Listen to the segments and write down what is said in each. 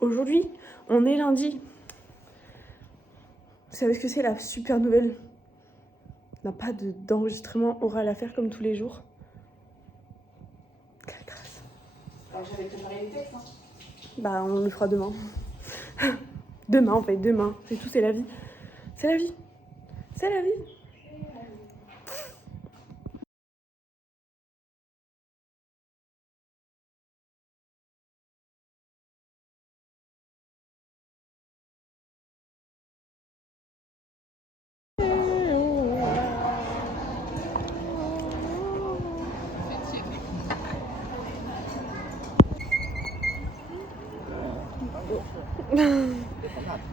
Aujourd'hui, on est lundi. Vous savez ce que c'est la super nouvelle? On n'a pas d'enregistrement oral à faire comme tous les jours. Quelle grâce. Alors j'avais préparé les textes. Hein. Bah on le fera demain. Demain en fait, demain. C'est tout, c'est la vie. C'est la vie. C'est la vie.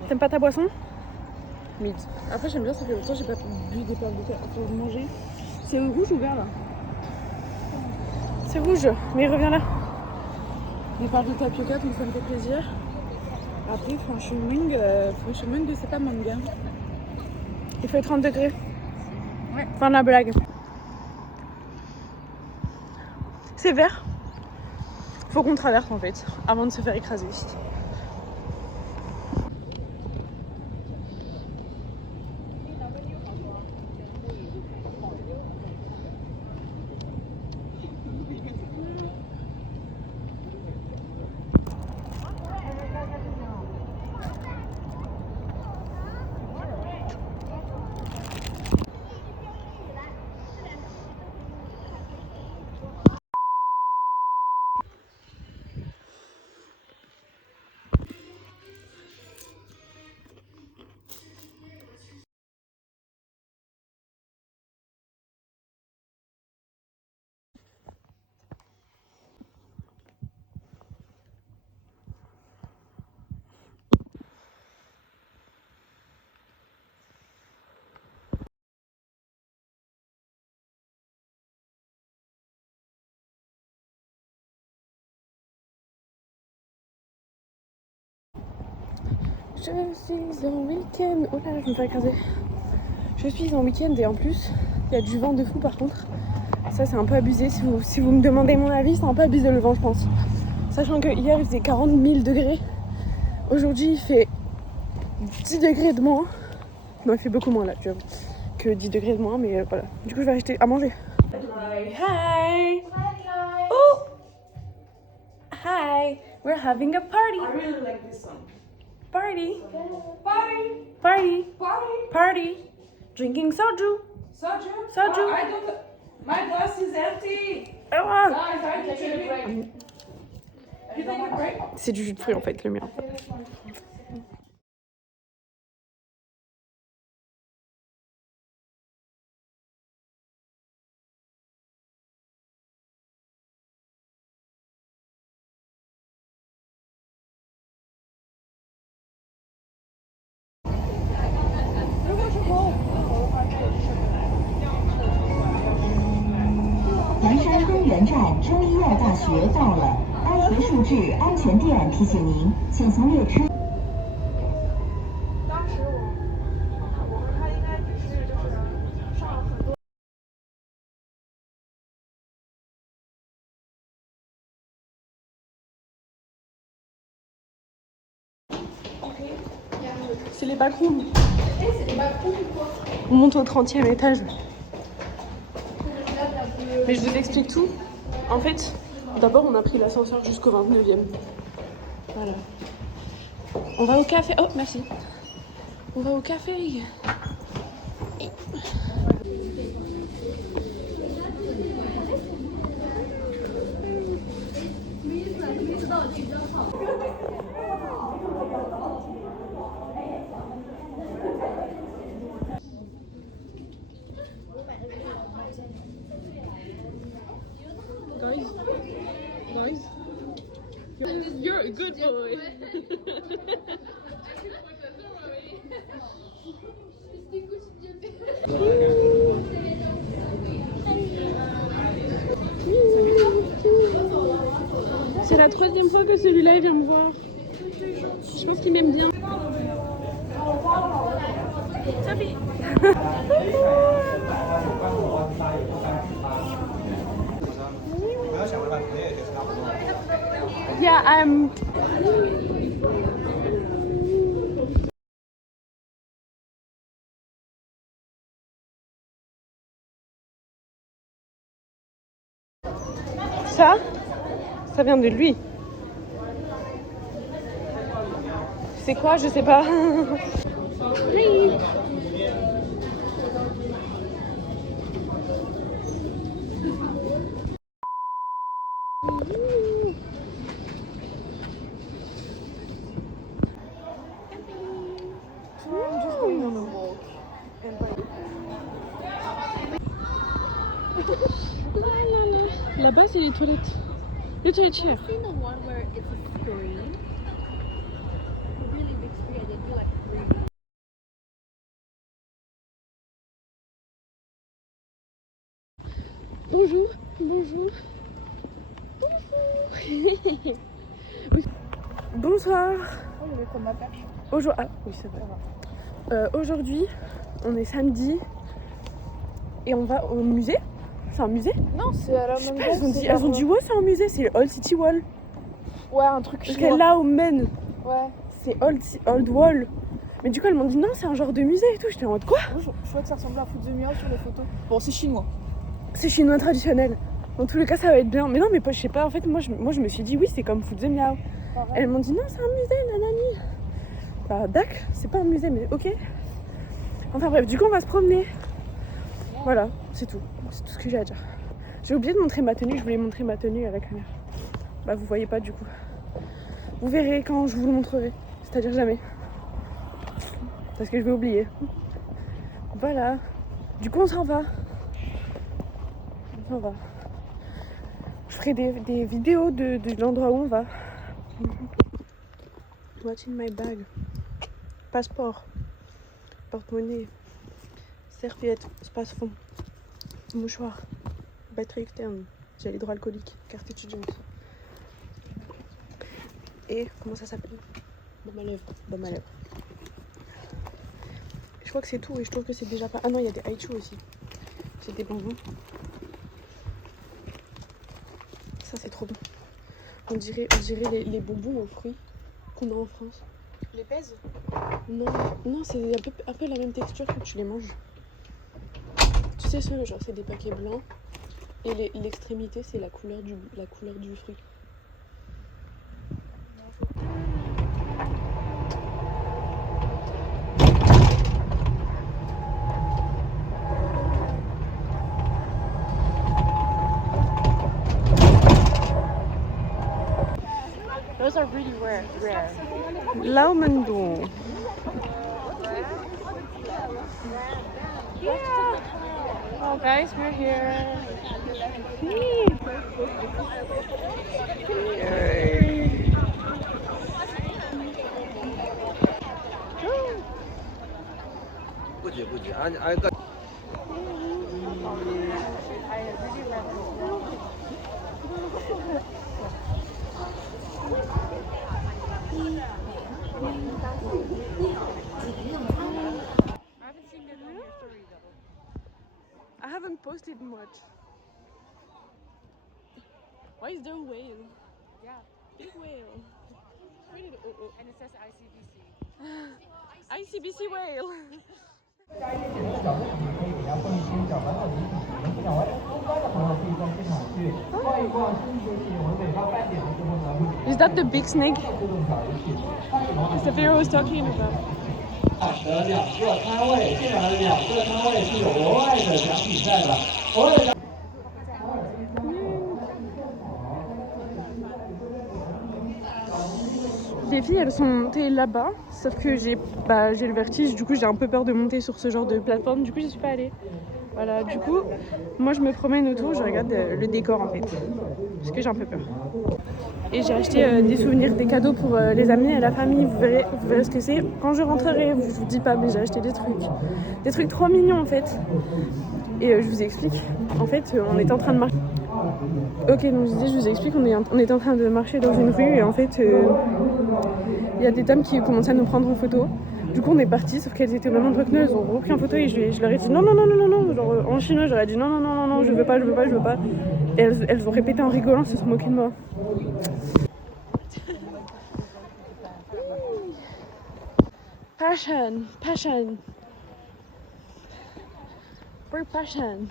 T'aimes pas ta boisson? Mid. Après j'aime bien, ça fait longtemps que j'ai pas bu des perles de terre pour manger. C'est rouge ou vert là? C'est rouge, mais reviens là. Des perles de tapioca, donc ça me fait plaisir. Après franchement, c'est pas manga. Il fait 30 degrés. Ouais. Fin de la blague. C'est vert. Faut qu'on traverse en fait, avant de se faire écraser. Je suis en week-end. Oh là là, je me fais écraser. Je suis en week-end et en plus, il y a du vent de fou par contre. Ça, c'est un peu abusé. Si vous me demandez mon avis, c'est un peu abusé le vent, je pense. Sachant que hier, il faisait 40 000 degrés. Aujourd'hui, il fait 10 degrés de moins. Non, il fait beaucoup moins là, tu vois, que 10 degrés de moins, mais voilà. Du coup, je vais acheter à manger. Hi! Oh! Hi! We're having a party! I really like this song. Party! Party! Party! Party! Party! Drinking soju! Soju? Soju. I don't... My glass is empty! Ah! Guys, I need to take a break. You take a break? C'est du jus de fruits en fait, le mien.南山公园站中医药大学到了，安和数字安全店提醒您，请从列车。当时我和他应该只是上了很多。C'est les backrooms. On monte au 30e étage. Mais je vous explique tout. En fait, d'abord on a pris l'ascenseur jusqu'au 29e. Voilà. On va au café. Oh, merci. On va au café. Guys, you're a good boy. C'est la 3e fois que celui-là il vient me voir. Je pense qu'il m'aime bien. Sophie. Yeah, Ça vient de lui. C'est quoi? Je sais pas. Hi. Là-bas, c'est les toilettes. Les toilettes chères. Bonjour, bonjour. Bonjour. Oui. Bonsoir. Aujourd'hui, ah oui, c'est vrai. Aujourd'hui, on est samedi et on va au musée. C'est un musée? Non, c'est à la même Elles ont dit ouais, c'est un musée, c'est le Old City Wall. Ouais, un truc Parce qu'elle là au Maine, Ouais. c'est Old Wall. Mais du coup, elles m'ont dit non, c'est un genre de musée et tout. J'étais en mode quoi? Je vois que ça ressemble à Foot the Miao sur les photos. Bon, c'est chinois. C'est chinois traditionnel. Dans tous les cas, ça va être bien. Mais non, mais je sais pas. En fait, moi, je me suis dit oui, c'est comme Foot the Miao. Elles m'ont dit non, c'est un musée, nanani. Bah, d'accord, c'est pas un musée, mais ok. Enfin bref, du coup, on va se promener. Voilà, c'est tout. C'est tout ce que j'ai à dire. J'ai oublié de montrer ma tenue. Je voulais montrer ma tenue à la caméra. Bah, vous voyez pas du coup. Vous verrez quand je vous le montrerai. C'est-à-dire jamais. Parce que je vais oublier. Voilà. Du coup, on s'en va. On s'en va. Je ferai des vidéos de l'endroit où on va. What's in my bag? Passeport. Porte-monnaie. Serviette. Espace-fond. Mouchoir. Batterie externe. Gel hydroalcoolique. Carte étudiante. Et comment ça s'appelle? Baume à lèvres. Baume à lèvres. Je crois que c'est tout et je trouve que c'est déjà pas. Ah non, il y a des haïchous aussi. C'est des bonbons. Ça c'est trop bon. On dirait les bonbons aux fruits qu'on a en France. Les pèses? Non, c'est un peu la même texture quand tu les manges. Tu sais ceux, genre c'est des paquets blancs et l'extrémité c'est la couleur du fruit. Those are really rare. Lao Mendo. Yeah. Oh guys, we're here. I haven't posted much. Why is there a whale? Yeah. Big whale. And it says ICBC. ICBC whale. Is that the big snake? It's the Pharaoh was talking about. 的2个摊位，进来的2个摊位是有额外的奖品在的，额外的奖。 Les filles elles sont montées là-bas, sauf que j'ai le vertige, du coup j'ai un peu peur de monter sur ce genre de plateforme, du coup j'y suis pas allée. Voilà, du coup moi je me promène autour, je regarde le décor en fait, parce que j'ai un peu peur. Et j'ai acheté des souvenirs, des cadeaux pour les amis et la famille, vous verrez ce que c'est. Quand je rentrerai, je vous dis pas, mais j'ai acheté des trucs trop mignons en fait. Et je vous explique, en fait on était en train de marcher. Ok, donc je vous explique, on était en train de marcher dans une rue et en fait il y a des dames qui commençaient à nous prendre en photo. Du coup on est parti, sauf qu'elles étaient vraiment drogues, elles ont repris en photo et je leur ai dit non, genre en chinois j'aurais dit non, je veux pas. Et elles ont répété en rigolant, se moquaient de moi. Passion. For passion.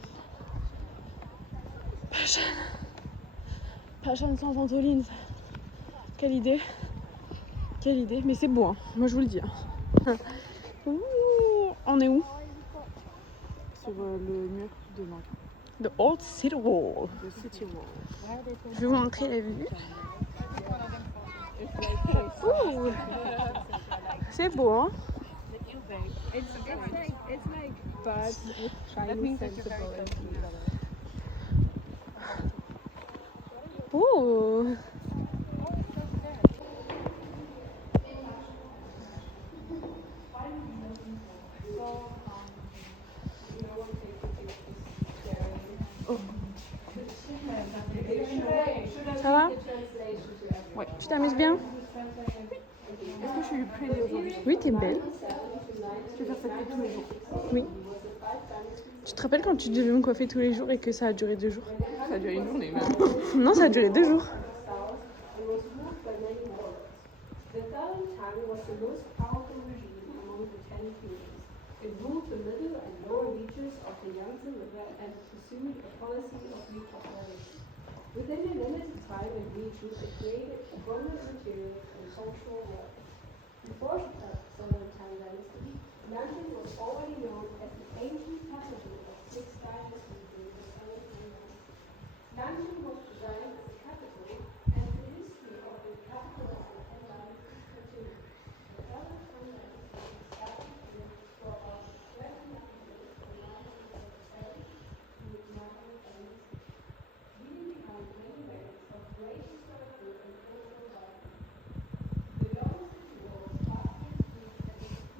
Pachan sans ventoline. Quelle idée. Quelle idée. Mais c'est beau, hein. Moi je vous le dis. Hein. Ouh, on est où? Sur le mur de Nantes. The Old City Wall. Le City Wall. Je vais vous montrer la vue. Ouh, c'est beau, hein? It's like bad with shiny sensible. Ouh. Ça va? Ouais. Tu t'amuses bien? Est-ce que je suis pretty aujourd'hui? Oui, t'es belle. Je vais faire ça tous les jours. Oui. Tu te rappelles quand tu devais me coiffer tous les jours et que ça a duré 2 jours? Ça a duré une journée même. Non, ça a duré 2 jours. The Tang Tang was the most powerful regime among the 10 kingdoms. It ruled the middle and lower reaches of the Yangtze River and pursued a policy of neutrality. Within a limited time and region, it created abundant materials and cultural wealth. Before the Southern Tang Dynasty, Nanjing was already known as the ancient capital of 6 dynasties during the Southern Tang Dynasty. Nanjing was designed as a capital, and the history of the capital of the Tang Dynasty continues. The Southern Tang Dynasty was established for about 20 years from 937 to 976, leaving behind many relics of great historical and cultural value. The Yellow City Wall was fastest reached at its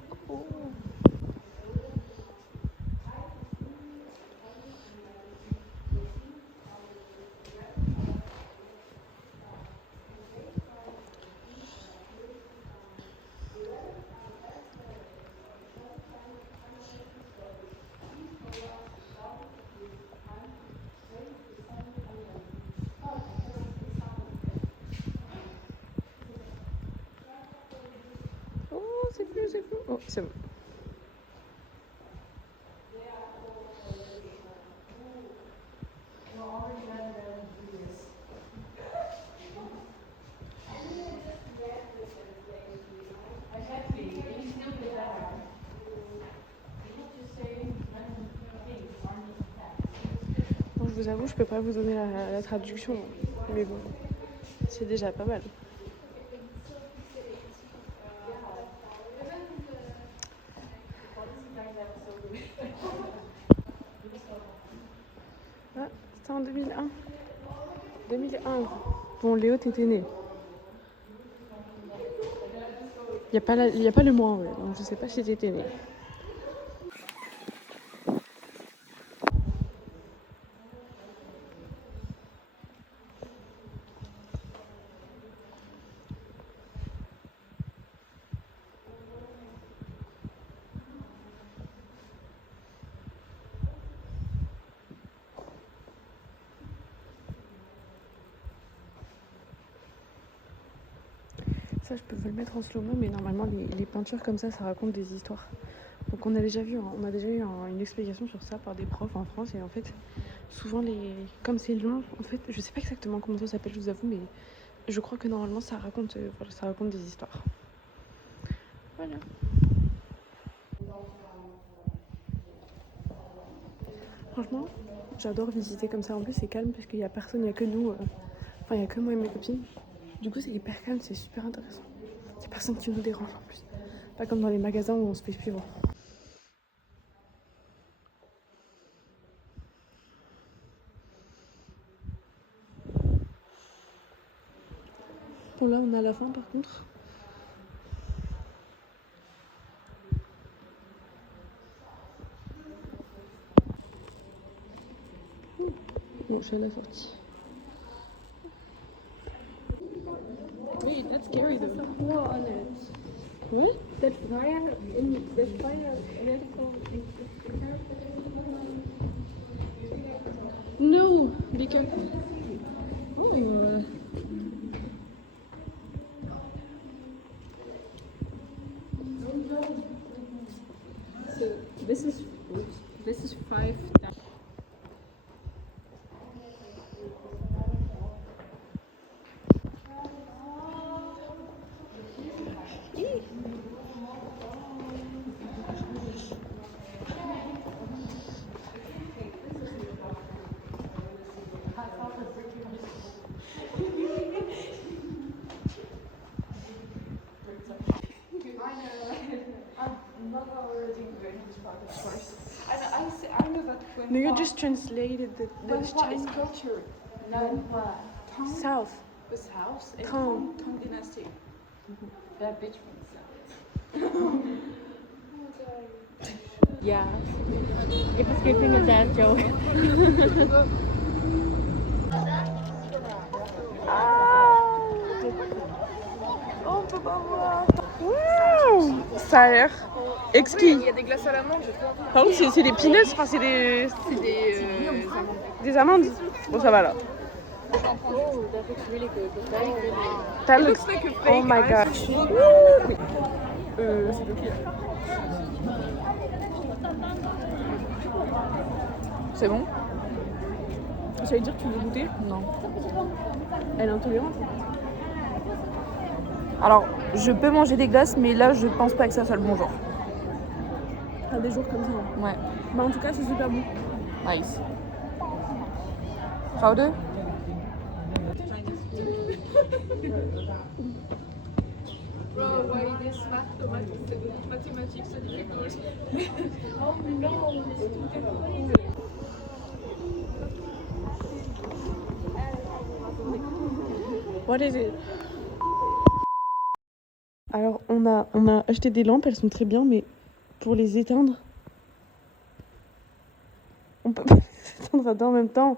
Oh, c'est cool, c'est cool. Oh, c'est bon. Bon, je vous avoue, je peux pas vous donner la traduction, mais bon, c'est déjà pas mal. Ah, c'était en 2001. 2001. Bon, Léo, t'étais né. Il n'y a pas le mois, ouais, donc je sais pas si t'étais né. Ça, je peux vous le mettre en slow-mo, mais normalement, les peintures comme ça raconte des histoires. Donc on a déjà vu, on a déjà eu une explication sur ça par des profs en France, et en fait, souvent, comme c'est long, en fait, je sais pas exactement comment ça s'appelle, je vous avoue, mais je crois que normalement, ça raconte des histoires. Voilà. Franchement, j'adore visiter comme ça. En plus, c'est calme parce qu'il n'y a personne, il n'y a que nous. Enfin, il n'y a que moi et mes copines. Du coup, c'est hyper calme, c'est super intéressant. Il n'y a personne qui nous dérange en plus. Pas comme dans les magasins où on se fait suivre. Bon, là, on est à la fin par contre. Bon, je suis à la sortie. Wait, that's scary though. There's a hole on it. What? There's quite a electrical. No! Be careful. Ooh. So this is 5. just translated the Chinese culture? None. South. The South and Tang. Tang Dynasty. That bitch from the South. Yeah. It was giving a dad joke. On peut pas voir. Wow, ça a l'air exquis. Il y a des glaces à l'amande, je crois. Par contre, c'est des peanuts, enfin c'est des amandes. Bon, ça va là. That looks like a fake oh my god. c'est bloqué là. C'est bon? J'allais dire que tu veux goûter? Non. Elle est intolérante. Alors, je peux manger des glaces, mais là, je pense pas que ça soit le bon genre. Enfin, des jours comme ça. Hein. Ouais. Bah en tout cas, c'est super bon. Nice. Fraude? Bro, why this mathematics so difficult? Oh no, What is it? Alors, on a acheté des lampes, elles sont très bien, mais pour les éteindre, on peut pas les éteindre à deux en même temps.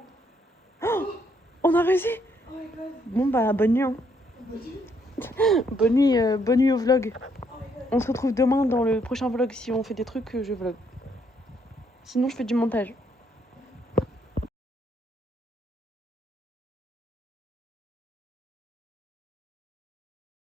Oh, on a réussi! Bon bah, bonne nuit. Hein. bonne nuit au vlog. On se retrouve demain dans le prochain vlog si on fait des trucs que je vlog. Sinon, je fais du montage.